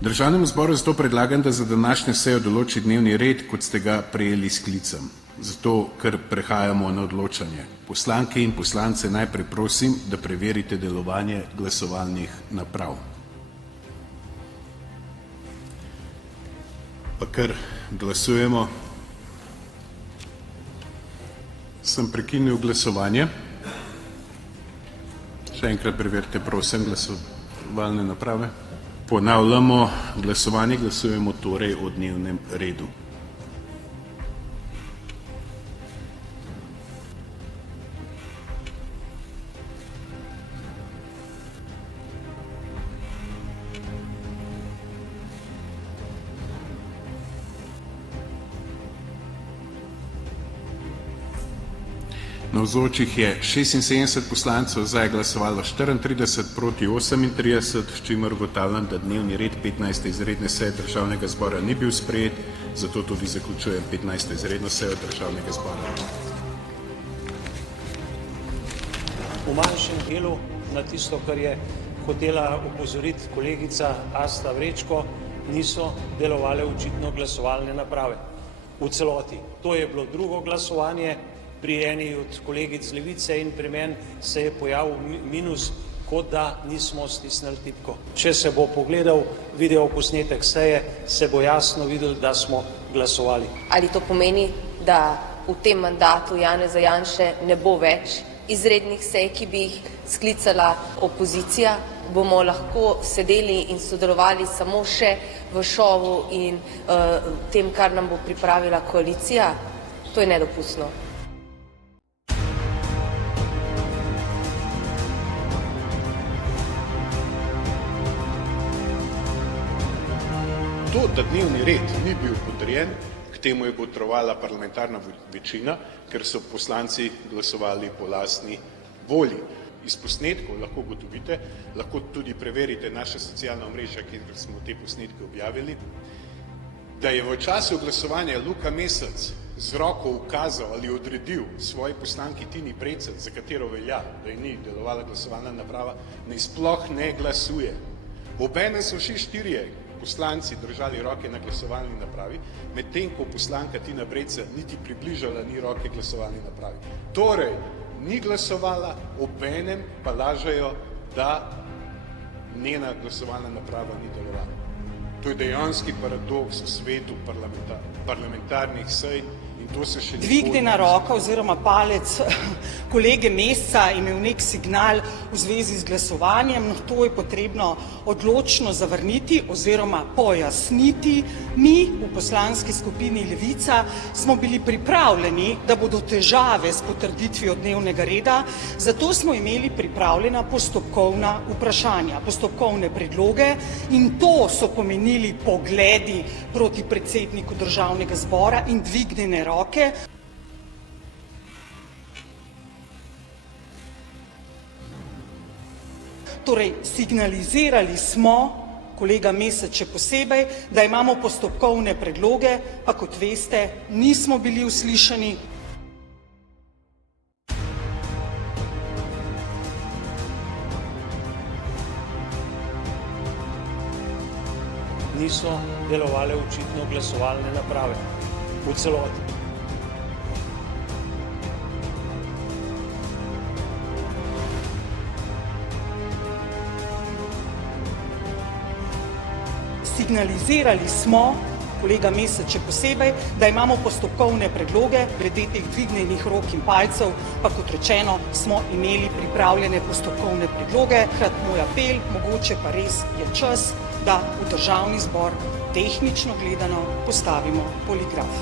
Državnemu zboru zato predlagam, da za današnjo sejo določi dnevni red, kot ste ga prejeli s sklicem. Zato, ker prehajamo na odločanje. Poslanke in poslance najprej prosim, da preverite delovanje glasovalnih naprav. Pa kar glasujemo. Sem prekinil glasovanje. Še enkrat preverite, prosim, glasovalne naprave. Ponavljamo glasovanje, glasujemo torej o dnevnem redu. Navzočih je 76 poslancev, za je glasovalo 34, proti 38, s čimer ugotavljam, da dnevni red 15. izredne seje Državnega zbora ni bil sprejet, zato tudi zaključujem 15. izredno sejo Državnega zbora. V manjšem delu na tisto, kar je hotela opozoriti kolegica Asta Vrečko, niso delovale očitno glasovalne naprave. V celoti. To je bilo drugo glasovanje. Pri eni od kolegic z Levice in pri meni se je pojavil minus, kot da nismo stisnili tipko. Če se bo pogledal video posnetek seje, se bo jasno videl, da smo glasovali. Ali to pomeni, da v tem mandatu Janeza Janše ne bo več izrednih sej, ki bi jih sklicala opozicija? Bomo lahko sedeli in sodelovali samo še v šovu in tem, kar nam bo pripravila koalicija? To je nedopustno. To, da dnevni red ni bil potrjen, k temu je botrovala parlamentarna večina, ker so poslanci glasovali po lastni volji. Iz posnetkov lahko ugotovite, lahko tudi preverite naša socialna omrežja, kjer smo te posnetke objavili, da je v času glasovanja Luka Mesec z roko ukazal ali odredil svoji poslanki Tini Brecelj, za katero velja, da je ni delovala glasovalna naprava, naj sploh ne glasuje. Obenem so vsi štirje poslanci držali roke na glasovalni napravi, medtem ko poslanka Tina Brecelj niti približala ni roke glasovalni napravi. Torej, ni glasovala, obenem pa lažejo, da njena glasovalna naprava ni delovala. To je dejanski paradoks v svetu parlamentarnih sej in to se še nikoli... Dvignjena roka oziroma palec kolege Mesca imel nek signal v zvezi z glasovanjem, no to je potrebno odločno zavrniti oziroma pojasniti. Mi v poslanski skupini Levica smo bili pripravljeni, da bodo težave s potrditvijo dnevnega reda, zato smo imeli pripravljena postopkovna vprašanja, postopkovne predloge in to so pomenili pogledi proti predsedniku Državnega zbora in dvignjene roke. Torej, signalizirali smo, kolega Mesec še posebej, da imamo postopkovne predloge, pa kot veste, nismo bili uslišani. Niso delovale očitno glasovalne naprave. V celoti. Signalizirali smo, kolega Mesec še posebej, da imamo postopkovne predloge glede teh dvignjenih rok in palcev, pa kot rečeno, smo imeli pripravljene postopkovne predloge. Krat moj apel, mogoče pa res je čas, da v Državni zbor tehnično gledano postavimo poligraf.